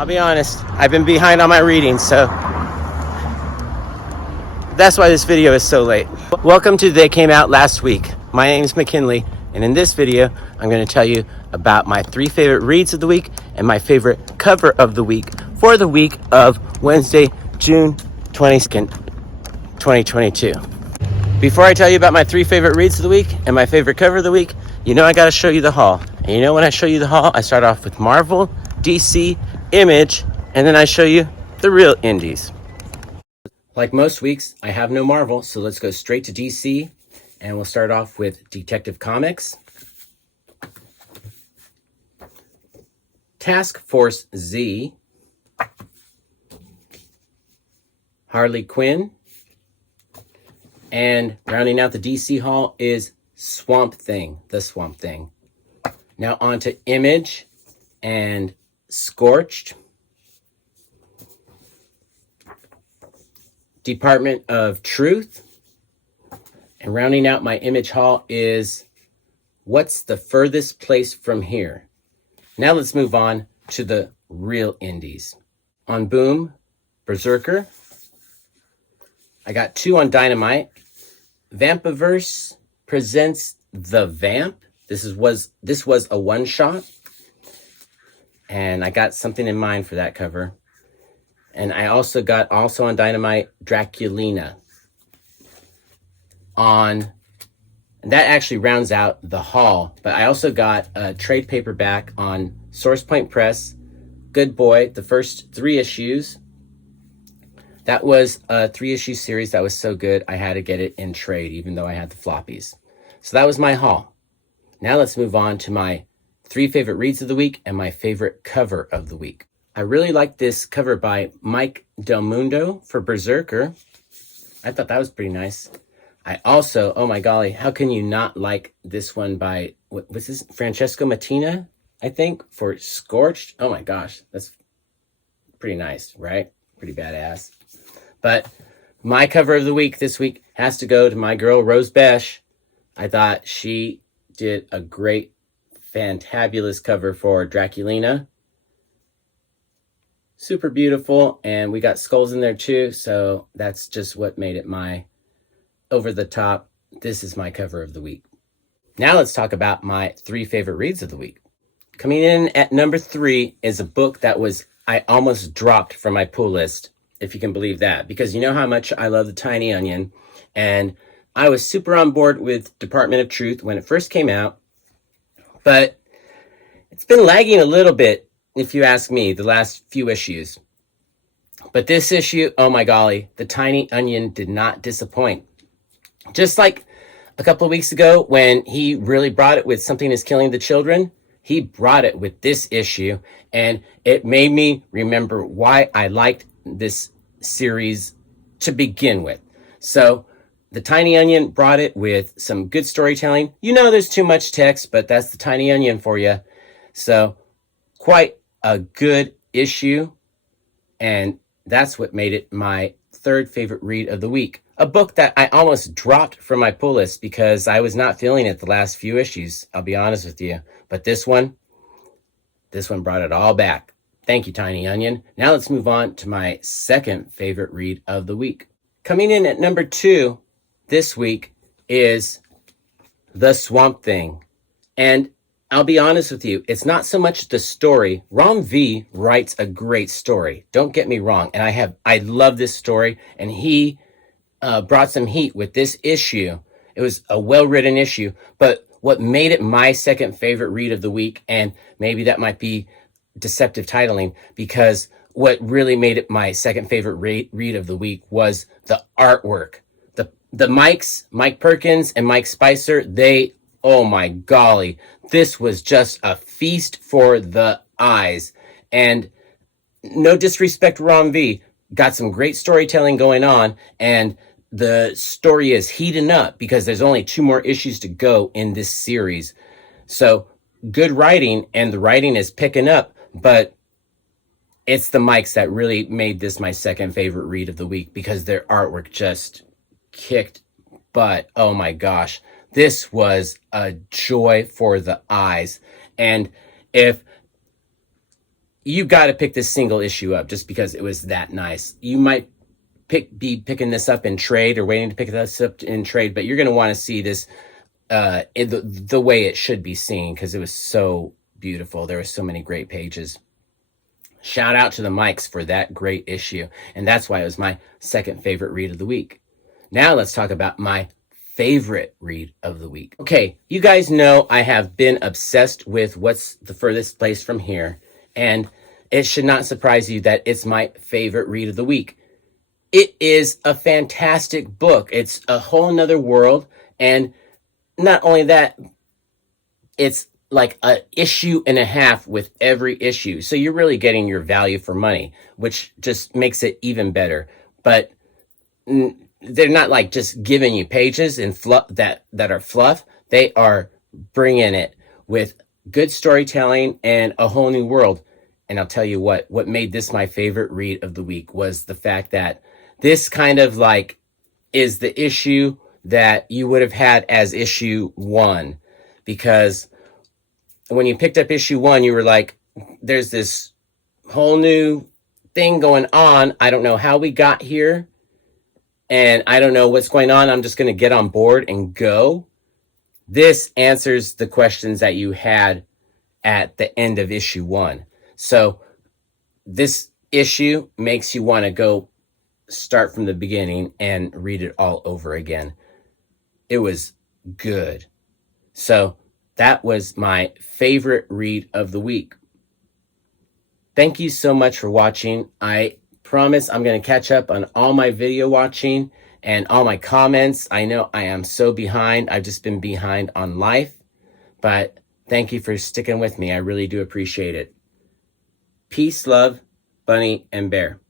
I'll be honest, I've been behind on my reading, so that's why this video is so late. Welcome to They Came Out Last Week. My name is McKinley, and in this video, I'm going to tell you about my 3 favorite reads of the week and my favorite cover of the week for the week of Wednesday, June 22nd, 2022. Before I tell you about my 3 favorite reads of the week and my favorite cover of the week, you know I got to show you the haul. And you know when I show you the haul, I start off with Marvel, DC, Image, and then I show you the real indies. Like most weeks, I have no Marvel, so let's go straight to DC, and we'll start off with Detective Comics, Task Force Z, Harley Quinn, and rounding out the DC haul is Swamp Thing, the Swamp Thing. Now on to Image and Scorched, Department of Truth, and rounding out my Image haul is What's the Furthest Place from Here? Now let's move on to the real indies. On Boom, Berserker. I got 2 on Dynamite. Vampiverse presents The Vamp. This was a one-shot, and I got something in mind for that cover. And I also got on Dynamite Draculina. And that actually rounds out the haul. But I also got a trade paperback on Source Point Press, Good Boy, the first 3 issues. That was a 3-issue series that was so good I had to get it in trade, even though I had the floppies. So that was my haul. Now let's move on to my 3 favorite reads of the week and my favorite cover of the week. I really like this cover by Mike Del Mundo for Berserker. I thought that was pretty nice. I also, oh my golly, how can you not like this one by, what's this, Francesco Mattina, I think, for Scorched? Oh my gosh, that's pretty nice, right? Pretty badass. But my cover of the week this week has to go to my girl, Rose Besh. I thought she did a great, fantabulous cover for Draculina. Super beautiful, and we got skulls in there too, so that's just what made it my over the top. This is my cover of the week. Now let's talk about my 3 favorite reads of the week. Coming in at number 3 is a book that I almost dropped from my pull list, if you can believe that, because you know how much I love The Tiny Onion, and I was super on board with Department of Truth when it first came out, but it's been lagging a little bit, if you ask me, the last few issues. But this issue, oh my golly, The Tiny Onion did not disappoint. Just like a couple of weeks ago when he really brought it with Something is Killing the Children, he brought it with this issue, and it made me remember why I liked this series to begin with. So The Tiny Onion brought it with some good storytelling. You know there's too much text, but that's The Tiny Onion for you. So quite a good issue, and that's what made it my 3rd favorite read of the week. A book that I almost dropped from my pull list because I was not feeling it the last few issues, I'll be honest with you. But this one brought it all back. Thank you, Tiny Onion. Now let's move on to my 2nd favorite read of the week. Coming in at number 2 this week is The Swamp Thing. And I'll be honest with you, it's not so much the story. Ram V writes a great story. Don't get me wrong. And I love this story. And he brought some heat with this issue. It was a well-written issue. But what made it my 2nd favorite read of the week, and maybe that might be deceptive titling, because what really made it my 2nd favorite read of the week was the artwork. The Mikes, Mike Perkins and Mike Spicer, oh my golly, this was just a feast for the eyes. And no disrespect to Ram V, got some great storytelling going on, and the story is heating up because there's only 2 more issues to go in this series. So good writing, and the writing is picking up, but it's the Mikes that really made this my 2nd favorite read of the week because their artwork just kicked butt. Oh my gosh. This was a joy for the eyes. And if you got to pick this single issue up just because it was that nice. You might be picking this up in trade or waiting to pick this up in trade, but you're going to want to see this in the way it should be seen because it was so beautiful. There were so many great pages. Shout out to the Mikes for that great issue. And that's why it was my second favorite read of the week. Now let's talk about my favorite read of the week. Okay, you guys know I have been obsessed with What's the Furthest Place from Here. And it should not surprise you that it's my favorite read of the week. It is a fantastic book. It's a whole nother world. And not only that, it's like an issue and a half with every issue. So you're really getting your value for money, which just makes it even better. But they're not like just giving you pages and fluff that are fluff. They are bringing it with good storytelling and a whole new world. And I'll tell you what made this my favorite read of the week was the fact that this kind of like is the issue that you would have had as issue 1, because when you picked up issue 1, you were like, there's this whole new thing going on. I don't know how we got here, and I don't know what's going on. I'm just going to get on board and go. This answers the questions that you had at the end of issue 1. So this issue makes you want to go start from the beginning and read it all over again. It was good. So that was my favorite read of the week. Thank you so much for watching. I promise I'm going to catch up on all my video watching and all my comments. I know I am so behind. I've just been behind on life, but thank you for sticking with me. I really do appreciate it. Peace, love, Bunny, and Bear.